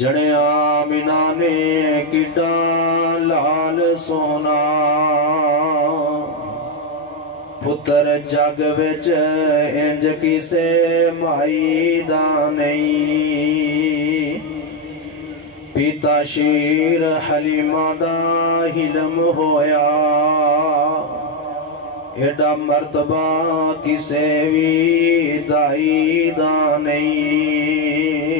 جڑے آمینہ نے کڈا لال سونا پتر جگ وچ انج کسے مائی دا نہیں پیتا شیر حلیمہ دا حلم ہویا ایڈا مرتبہ کسے بھی دائی دا نہیں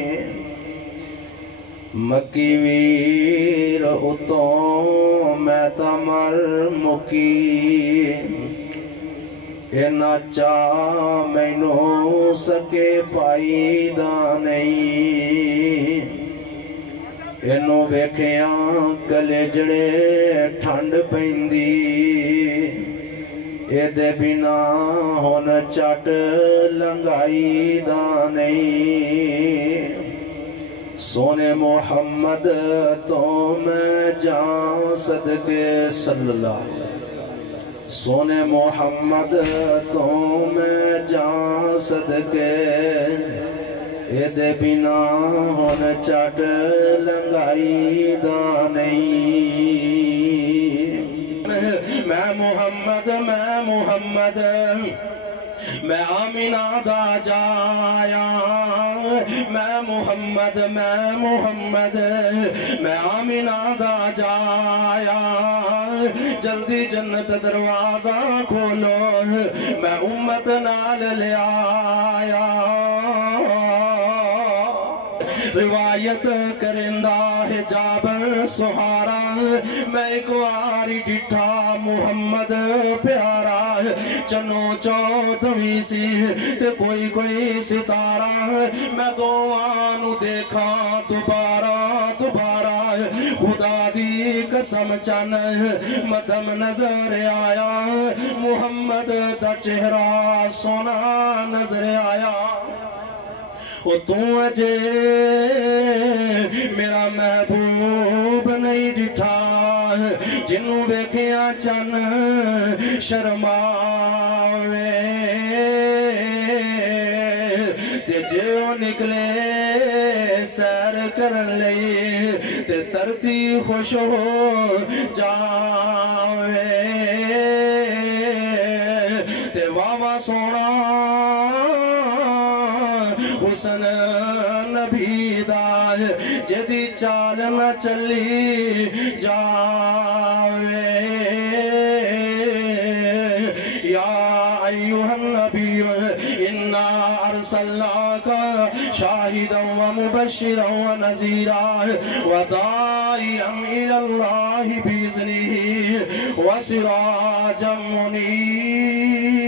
مکی ویر اتوں میں تمر مکی اینا چاہ مینو سکے پائی دا نہیں اینو ویکھیاں گلے جڑے ٹھنڈ پیندی اے دے بنا ہون چٹ لنگائی دا نہیں سونے محمد تو میں جان صدقے صلی اللہ علیہ وسلم سونے محمد تو میں جان صدقے اے دے بنا ہون چٹ لنگائی دا نہیں میں محمد میں آمینہ دا جایا میں محمد میں آمینہ دا جایا جلدی جنت دروازہ کھولو میں امت نال لے آیا روایت کرندہ ہے جابر سہارا میں ایک واری ڈٹھا محمد پیارا چنو چوتھویں سی تے کوئی ستارہ میں دوانو دیکھا دوبارہ خدا دی قسم چن مدم نظر آیا محمد دا چہرہ سونا نظر آیا وہ تو اجے میرا محبوب نہیں ڈٹھا جنوں ویکھیاں چن شرماوے تے جیو نکلے سیر کرن لئی تے ترتی خوش ہو جاوے تے واہ سونا حسن نبی دا جدی چال نہ چلی جاوے یا ایوہ النبی انا ارسلناک شاہدا ومبشرا ونذیرا وداعیا الی اللہ باذنہ وسراجا منیرا